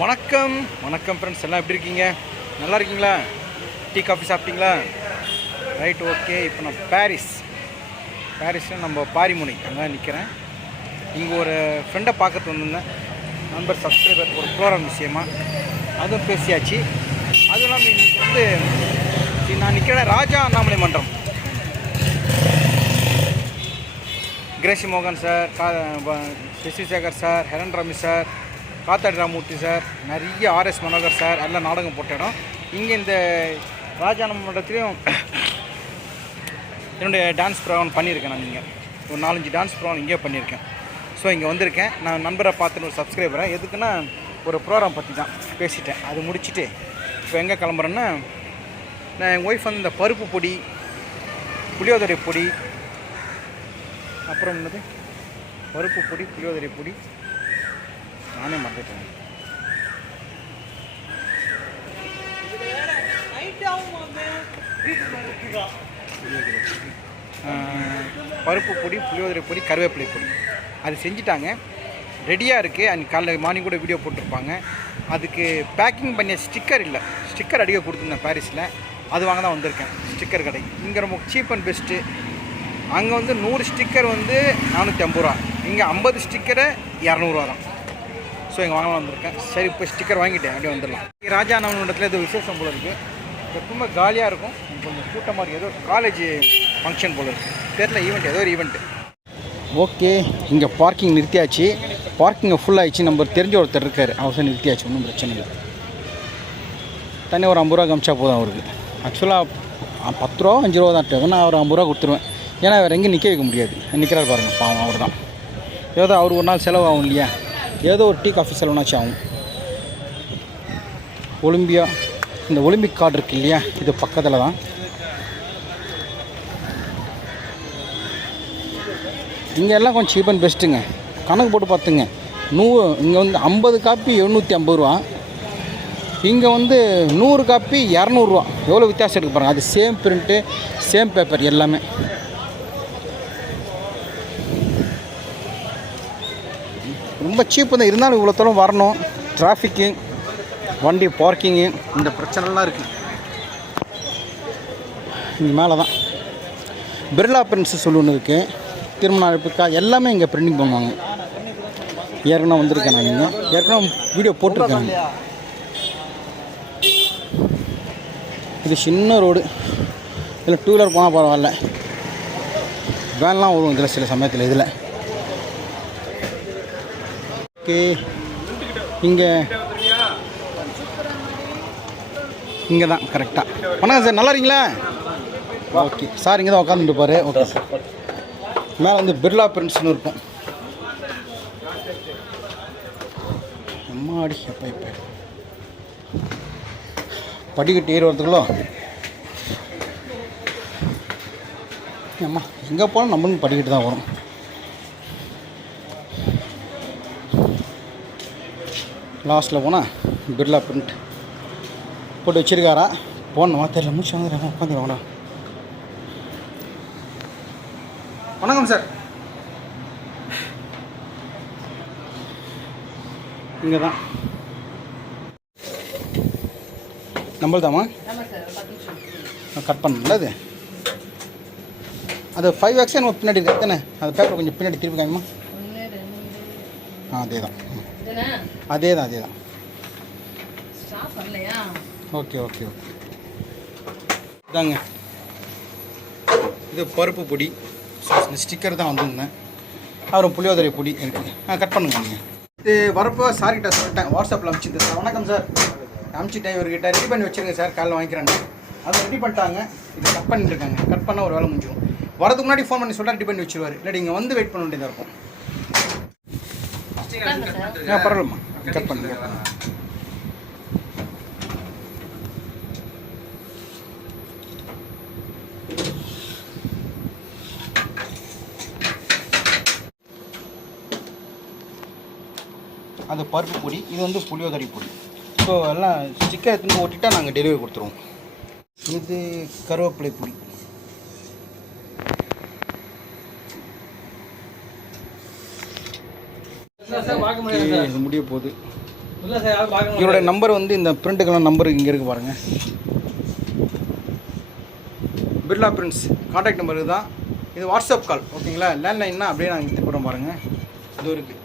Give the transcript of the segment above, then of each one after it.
வணக்கம் வணக்கம் ஃப்ரெண்ட்ஸ் எல்லாம் எப்படி இருக்கீங்க? நல்லா இருக்கீங்களா? டீ காஃபி சாப்பிட்டீங்களா? ரைட் ஓகே இப்போ நான் பாரிஸ் பாரிஸில் நம்ம பாரிமுனை அங்கே நிற்கிறேன் இங்கே ஒரு ஃப்ரெண்டை பார்க்கறது வந்திருந்தேன். நண்பர் சப்ஸ்கிரைபர் ஒரு ப்ரோக்ராம் விஷயமா. அதுவும் பேசியாச்சு. அதுவும் இல்லாமல் இன்றைக்கி வந்து நான் நிற்கிற ராஜா அண்ணாமலை மன்றம். கிரேஷி மோகன் சார் கா சார் ஹெரன் ரமி சார் காத்தாடி ராமூர்த்தி சார் நிறைய ஆர்எஸ் மனோகர் சார் எல்லாம் நாடகம் போட்ட இடம். இங்கே இந்த ராஜானம் மன்றத்துலேயும் என்னுடைய டான்ஸ் ப்ரோக்ராம் பண்ணியிருக்கேன் நான் இங்கே. ஒரு நாலஞ்சு டான்ஸ் ப்ரோக்ராம் இங்கே பண்ணியிருக்கேன். ஸோ இங்கே வந்திருக்கேன். நான் நண்பரை பார்த்துன்னு ஒரு சப்ஸ்கிரைபரை எதுக்குன்னா ஒரு ப்ரோக்ராம் பற்றி தான் பேசிட்டேன். அது முடிச்சுட்டு இப்போ எங்கே கிளம்புறேன்னா நான் என் ஒய்ஃப் வந்து இந்த பருப்பு பொடி புளியோதரை பொடி அப்புறம் என்னது? பருப்பு பொடி புளியோதரை பொடி. நானே மறந்துட்டேன். ஆஹ், பருப்பு பொடி புளியோதரை பொடி கருவேப்பிலை பொடி. அது செஞ்சுட்டாங்க. ரெடியாக இருக்குது அண்ட் காலைல மார்னிங் கூட வீடியோ போட்டிருப்பாங்க. அதுக்கு பேக்கிங் பண்ணிய ஸ்டிக்கர் இல்லை. ஸ்டிக்கர் அடிக்க கொடுத்துருந்தேன் பாரிஸில். அது வாங்க தான் வந்திருக்கேன். ஸ்டிக்கர் கடை. இங்கே ரொம்ப சீப் அண்ட் பெஸ்ட்டு அங்கே வந்து நூறு ஸ்டிக்கர் வந்து நானூற்றி ஐம்பது ரூபா. இங்கே ஐம்பது ஸ்டிக்கரை இரநூறுவா தான். ஸோ இங்கே வாங்க வந்திருக்கேன். சரி இப்போ ஸ்டிக்கர் வாங்கிட்டேன். அப்படியே வந்துடலாம். ராஜா நவனத்தில் இது விசேஷம் போல இருக்குது எப்பவுமே காலியாக இருக்கும். கொஞ்சம் கூட்டமாக இருக்குது ஏதோ காலேஜ் ஃபங்க்ஷன் போல இருக்குது தெரில ஈவெண்ட் ஏதோ ஒரு ஈவெண்ட்டு ஓகே இங்கே பார்க்கிங் நிறுத்தியாச்சு. பார்க்கிங்கை ஃபுல் ஆயிடுச்சு. நம்ம தெரிஞ்ச ஒருத்தர் இருக்கார். அவசரம் நிறுத்தியாச்சு. ஒன்றும் பிரச்சனை இல்லை. தண்ணி ஒரு ஐம்பது ரூபா கமிச்சா போதும் அவருக்கு. ஆக்சுவலாக பத்து ரூபா அஞ்சு ரூபா தான் நான் ஒரு ஐம்பது ரூபா கொடுத்துருவேன். ஏன்னா வேறு எங்கேயும் நிற்க வைக்க முடியாது. நிற்கிறார் பாருங்கள் பாவம் அவர் தான் ஏதோ அவர் ஒரு நாள் செலவாகும் இல்லையா? ஏதோ ஒரு டீ காஃபி செலவுனாச்சும் ஆகும். ஒலிம்பியா. இந்த ஒலிம்பிக் கார்டு இருக்கு இல்லையா? இது பக்கத்தில் தான். இங்கே எல்லாம் கொஞ்சம் சீப் அண்ட் பெஸ்ட்டுங்க கணக்கு போட்டு பார்த்துங்க. நூ இங்கே வந்து ஐம்பது காப்பி எழுநூற்றி ஐம்பது ரூபா. இங்கே வந்து நூறு காப்பி இரநூறுவா எவ்வளோ வித்தியாசம் இருக்குது பாருங்கள் அது சேம் பிரிண்ட்டு சேம் பேப்பர் எல்லாமே. ரொம்ப சீப்பு தான். இருந்தாலும் இவ்வளோ தூரம் வரணும். டிராஃபிக்கு வண்டி பார்க்கிங்கு. இந்த பிரச்சனைலாம் இருக்குது இங்கே மேலே தான் பிர்லா பிரிண்ட்ஸ் சொல்லி ஒன்று இருக்குது திருமண அழைப்புக்கா எல்லாமே இங்கே பிரிண்டிங் பண்ணுவாங்க. ஏற்கனவே வந்திருக்கேன் நான் இங்கே. ஏற்கனவே வீடியோ போட்டிருக்கேன். இது சின்ன ரோடு இதில் டூ வீலர் போனால் பரவாயில்ல. வேன்லாம் வரும் இதில் சில சமயத்தில் இதில். ஓகே இங்கே இங்கே தான் கரெக்டாக வணக்கம் சார் நல்லா இருக்கீங்களா ஓகே சார் இங்கே தான் உட்காந்துட்டு பாரு ஓகே சார். மேலே வந்து பிர்லா பிரிண்ட்ஸ்னு இருக்கும். அம்மாடி எப்போ இப்போ. படிக்கட்டு ஏறி வரதுக்குள்ளோ. அம்மா எங்கே போனால் நம்மளும் படிக்கட்டு தான் வரும். லாஸ்ட்டில் போனால் பிர்லா பிரிண்ட் போட்டு வச்சிருக்காரா? போடணுமா? தெரியல முடிச்சு வந்துடுறேன் உட்காந்துருவாங்கடா வணக்கம் சார். இங்கே தான் நம்மள்தாம்மா கட் பண்ணல அது? அது ஃபைவ் எக்ஸ் நம்ம பின்னாடி இருக்கு தானே? அது பேப்பர் கொஞ்சம் பின்னாடி திருப்பி காமிமா ஆ அதே தான் அதே தான் அதே தான் ஓகே ஓகே ஓகே. இதாங்க. இது பருப்பு பொடி. ஸோ இந்த ஸ்டிக்கர் தான் வந்திருந்தேன். அப்புறம் புளியோதரை பொடி இருக்குது ஆ கட் பண்ணுங்க நீங்கள் இது வரப்போ சார்கிட்ட சொல்லிட்டேன். வாட்ஸ்அப்பில் அனுப்பிச்சிருந்தேன் சார் வணக்கம் சார் அனுப்பிச்சிட்டேன் இவர்கிட்ட ரெடி பண்ணி வச்சிருங்க சார் காலைல வாங்கிக்கிறேன்னு அதை ரெடி பண்ணிட்டாங்க. இதை கட் பண்ணிட்டு இருக்காங்க. கட் பண்ணால் ஒரு வேலை முடிஞ்சிடும் வரதுக்கு முன்னாடி ஃபோன் பண்ணி சொல்லிட்டா ரெடி பண்ணி வச்சிருவாரு. இல்லாட்டி இங்கே வந்து வெயிட் பண்ண வேண்டியதாக இருக்கும். ஆ பரவாயில்லம்மா. கட் பண்ணுங்க. பருப்பு பொடி இது வந்து புளியோதரை பொடி. ஸோ எல்லாம் ஸ்டிக்கர் எடுத்துன்னு ஓட்டிட்டா நாங்கள் டெலிவரி கொடுத்துருவோம். இது கருவேப்பிலை பொடி. இது முடிய போகுது. இவரோட நம்பர் வந்து இந்த பிரிண்ட்டுக்கெல்லாம் நம்பர் இங்கே இருக்கு பாருங்கள் பிர்லா பிரிண்ட்ஸ் காண்டாக்ட் நம்பர் தான் இது வாட்ஸ்அப் கால் ஓகேங்களா லேண்ட்லைன்னா அப்படியே நாங்கள் இது போகிறோம் பாருங்கள் இது இருக்குது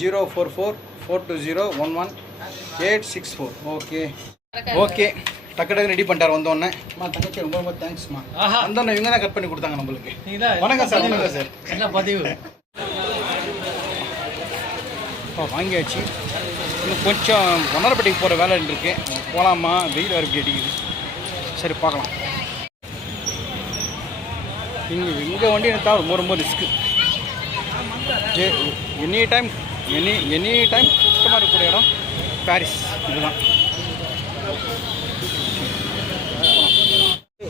zero four four four two zero one one eight six four. Okay. Okay. டக்கு டக்கு ரெடி பண்ணிட்டார் வந்தோடனே தங்கச்சி ரொம்ப ரொம்ப தேங்க்ஸ்மா. வந்தோடனே இவங்க தான் கட் பண்ணி கொடுத்தாங்க நம்மளுக்கு. வணக்கம் சார் வணக்கம் சார். என்ன பதிவு? இப்போ வாங்கியாச்சு. இன்னும் கொஞ்சம் வண்ணாரப்பேட்டைக்கு போகிற வேலை இருக்கு. போகலாமா வெயில் வர இப்படி அடிக்குது. சரி பார்க்கலாம். இங்கே எங்கள் வண்டி எடுத்தால் ரொம்ப ரொம்ப risk any time any any time சுத்தமாக இருக்கக்கூடிய இடம் பாரிஸ் இதுதான்.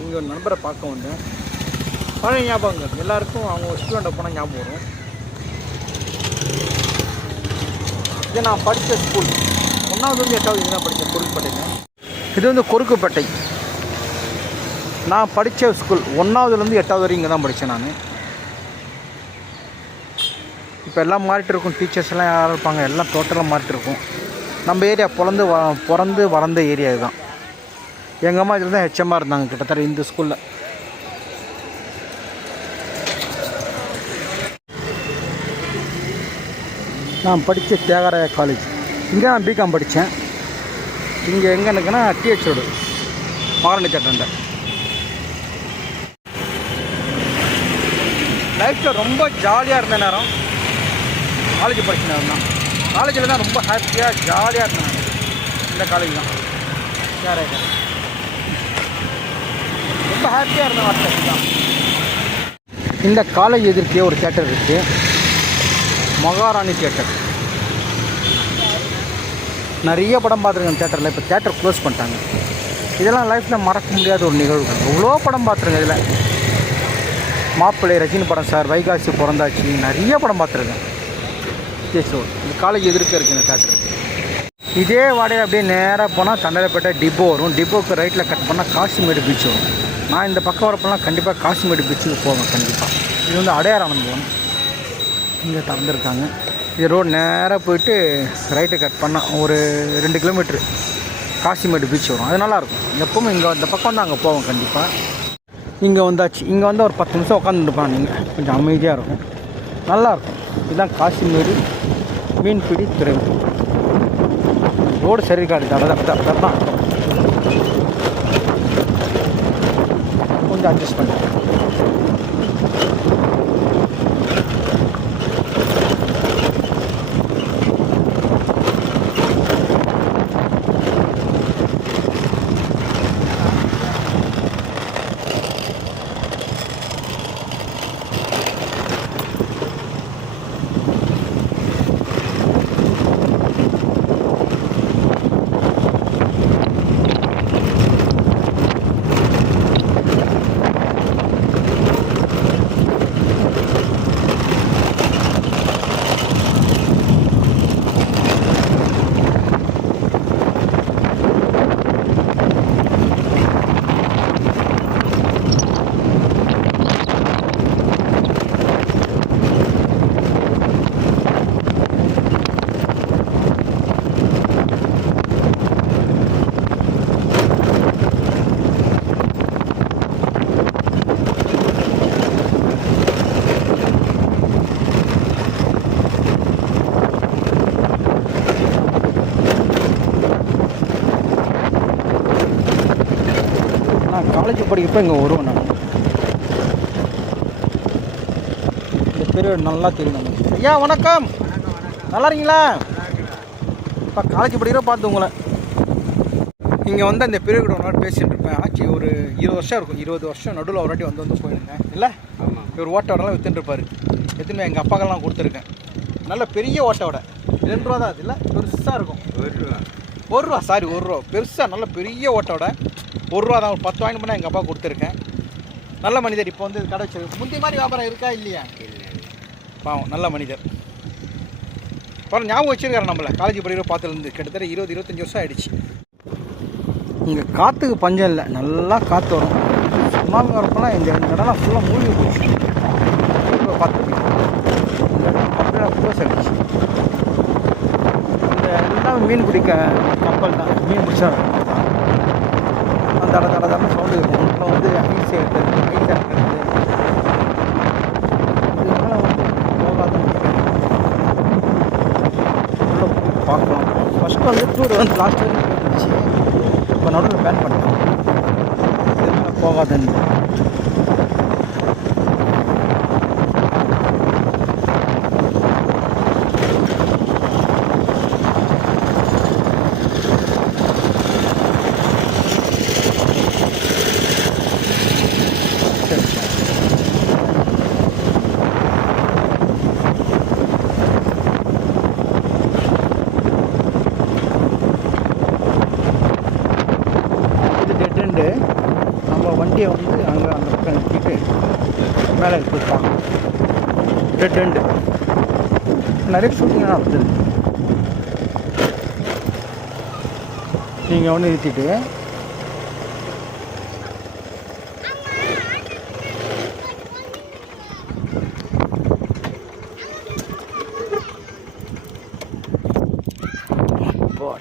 இங்கே ஒரு நண்பரை பார்க்க வந்தேன். பழைய ஞாபகங்கள். எல்லாருக்கும் அவங்க ஸ்டூடெண்ட்டை போனால் ஞாபகம் வரும். இது நான் படித்த ஸ்கூல் ஒன்றாவது வந்து எட்டாவது இதுதான் படித்தேன் குறுக்குப்பேட்டையில் இது வந்து குறுக்குப்பேட்டை நான் படித்த ஸ்கூல் ஒன்றாவதுலேருந்து எட்டாவது வரைக்கும் இங்கே தான் படித்தேன் நான். இப்போ எல்லாம் மாறிட்டு இருக்கும் டீச்சர்ஸ் எல்லாம் யாரும் இருப்பாங்க? எல்லாம் டோட்டலாக மாறிட்டு இருக்கும் நம்ம ஏரியா பிறந்து வ பிறந்து வளர்ந்த ஏரியா இதுதான் எங்கள் அம்மா இதில் தான் ஹெச்எம்மாக இருந்தாங்க கிட்டத்தட்ட இந்த ஸ்கூலில் நான் படித்த தியாகராய காலேஜ் இங்கே நான் பிகாம் படித்தேன் இங்கே எங்கே எனக்குன்னா டிஹெச் ரோடு மாரணி சட்டண்ட லைஃப்பில் ரொம்ப ஜாலியாக இருந்த நேரம். காலேஜ் நேரம் தான் காலேஜில் தான் ரொம்ப ஹாப்பியாக ஜாலியாக இருந்தேன். இந்த காலேஜ் தான். காலேஜ் ரொம்ப ஹாப்பியாக இருந்த வார்த்தை தான். இந்த காலேஜ் எதிர்க்கே ஒரு தேட்டர் இருக்குது மகாராணி தியேட்டர் நிறைய படம் பார்த்துருக்கேன் தேட்டரில் இப்போ தேட்டர் க்ளோஸ் பண்ணிட்டாங்க. இதெல்லாம் லைஃப்பில் மறக்க முடியாத ஒரு நிகழ்வு. எவ்வளோ படம் பார்த்துருக்கேன் இதில். மாப்பிள்ளை ரஜினி படம் சார் வைகாசி பிறந்தாச்சு. நிறைய படம் பார்த்துருக்கேன். எம்கே ஸ்டோர் இந்த காலேஜ் எதிர்க்க இருக்குது இந்த தேட்டர் இதே வாடகை அப்படியே நேராக போனால் தண்டரைப்பேட்டை டிப்போ வரும். டிப்போக்கு ரைட்டில் கட் பண்ணால் காசிமேடு பீச் வரும். நான் இந்த பக்கம் வரப்பெல்லாம் கண்டிப்பாக காசிமேடு பீச்சுக்கு போவேன் கண்டிப்பாக இது வந்து அடையார் அனுபவம். இங்கே திறந்துருக்காங்க. இது ரோடு நேராக போயிட்டு ரைட்டை கட் பண்ணால் ஒரு ரெண்டு கிலோமீட்ரு காசிமேடு பீச் வரும். அது நல்லாயிருக்கும். எப்பவும் இங்கே இந்த பக்கம் தான் அங்கே போவோம் கண்டிப்பாக இங்கே வந்தாச்சு. இங்கே வந்து ஒரு பத்து நிமிஷம் உட்காந்துருப்பான் நீங்கள் கொஞ்சம் அமைதியாக இருக்கும். நல்லாயிருக்கும். இதுதான் காசிமேடு மீன்பிடி துறைமுகம். ரோடு சரி இருக்காது அதான் கொஞ்சம் அட்ஜஸ்ட் பண்ணுறேன் நான் காலேஜ் படிக்கப்போ இங்கே வருவேன் நான் இந்த பேர் நல்லா தெரியும் நமக்கு. ஐயா வணக்கம். நல்லா இருக்கீங்களா? இப்போ காலேஜ் படிக்கிற பார்த்து உங்களை. இங்கே வந்து அந்த பீரியட் ஒரு நாள் பேசிட்டு இருப்பேன். ஆச்சு ஒரு இருபது வருஷம் இருக்கும். இருபது வருஷம் நடுவில் ஒரு வாட்டி வந்து வந்து போயிருந்தேன். இல்லை? இவர் ஓட்ட வடலாம் வித்துட்டு இருப்பாரு. எத்தனை எங்கள் அப்பாக்கெல்லாம் கொடுத்துருக்கேன். நல்ல பெரிய ஓட்ட வடை ரெண்டு ரூபா தான் அது இல்லை? பெருசாக இருக்கும். ஒரு ரூபா. சாரி ஒரு ரூபா. பெருசாக நல்ல பெரிய ஓட்டோட ஒரு ரூபா தான் ஒரு பத்து வாங்கி பண்ணால் எங்கள் அப்பா கொடுத்துருக்கேன். நல்ல மனிதர் இப்போ வந்து கடை வச்சிருக்கு முந்தி மாதிரி வியாபாரம் இருக்கா இல்லையா? பாவம் நல்ல மனிதர். பரவாயில்ல ஞாபகம் வச்சுருக்காரு நம்மளை. காலேஜ் படிக்கிற பார்த்துலேருந்து கிட்டத்தட்ட இருபது இருபத்தஞ்சி வருஷம் ஆயிடுச்சு. இங்கே காற்றுக்கு பஞ்சம் இல்லை. நல்லா காற்று வரும். சுனாமி வரப்பெல்லாம் இந்த இடம்லாம் ஃபுல்லாக மூழ்கி போச்சு. இப்போ இந்த இடம் அப்படியே க்ளோஸ் இந்த எல்லாம் மீன் பிடிக்க கப்பல் தான். மீன் பிடிச்சா அந்த தட தட தடன்னு சவுண்டு இருக்கும் இப்போ வந்து ஐஸ் எடுக்கிறது ஐஸ் இறக்கிறது இதனால வந்து போகாதுன்னு நினைக்கிறேன் உள்ள போய் பார்க்கலாம். ஃபஸ்ட்டு வந்து டூர் வந்து லாஸ்ட் வரைக்கும் போயிடுச்சு. இப்போ நடுவில் பேன் பண்ணிட்டோம் இதனால போகாதுன்னு சரி இது டெட் எண்டு நம்ம வண்டியை வந்து அங்கே அந்த பக்கம் நிறுத்திட்டு மேலே போய்ப்பாங்க டெட் எண்டு நிறைய ஷூட்டிங் நடக்குது நீங்கள் ஒன்று நிறுத்திட்டு Boy.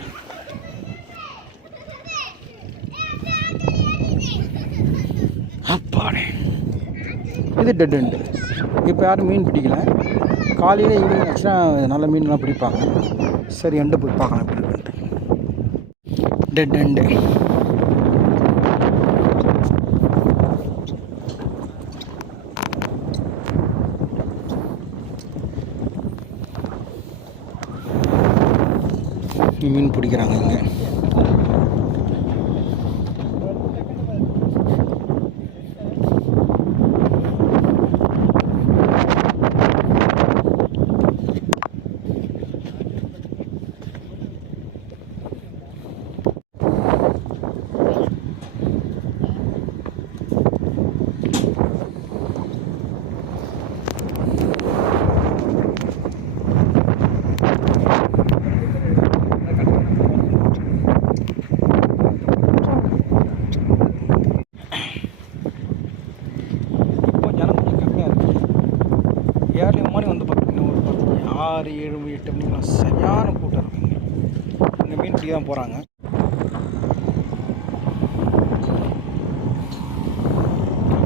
அப்பாடே இது டெட் எண்டு இப்போ யாரும் மீன் பிடிக்கல. காலையில் ஈவினிங் ஆச்சுன்னா நல்ல மீன்லாம் பிடிப்பாங்க. சரி எண்டு போய் பார்க்கலாம் எப்படி இருக்குன்ட்டு. டெட் எண்டு மீன் பிடிக்கிறாங்க இங்கே இப்போ ஜனம் கொஞ்சம் கம்மியாக இருக்குது ஏழு மணி வந்து பார்த்தீங்கன்னா ஒரு பத்து மணி ஆறு ஏழு மணி எட்டு மணிக்கெலாம் சரியான கூட்டம் இருக்குங்க இந்த மீன் பிடிக்க தான் போகிறாங்க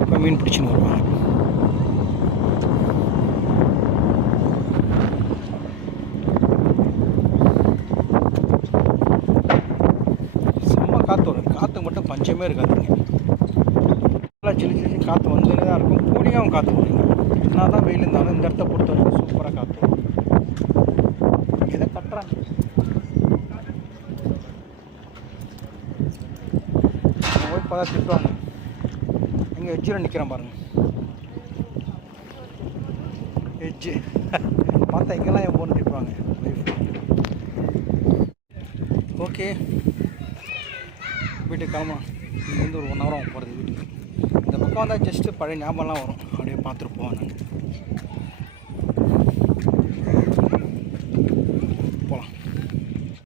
இப்போ மீன் பிடிச்சின்னு வருவாங்க. செம்ம காற்று வரும். காற்று மட்டும் பஞ்சமே இருக்காதுங்க நல்லா சிலு சிலு காற்று வந்துட்டே தான் இருக்கும். கூலிங்காகவும் காற்று வருங்க என்ன தான் வெயில் இருந்தாலும் இந்த இடத்த பொறுத்த வரைக்கும் சூப்பராக காற்று வரும் எதை கட்டுறாங்க நான் போய் திட்டுவாங்க. எங்கள் எஜ்ஜில் நிற்கிறேன் பாருங்கள் எஜ்ஜு பார்த்தா எங்கெல்லாம் என் பொண்ணு திட்டுவாங்க. ஓகே வீட்டுக்கு கிளம்பலாம் இங்கேருந்து ஒரு ஒன் ஹவர் ஆகும் போகிறது வீட்டுக்கு. இந்த பக்கம் வந்தால் ஜஸ்ட்டு பழைய ஞாபகம்லாம் வரும். அப்படியே பார்த்துட்டு நாங்கள்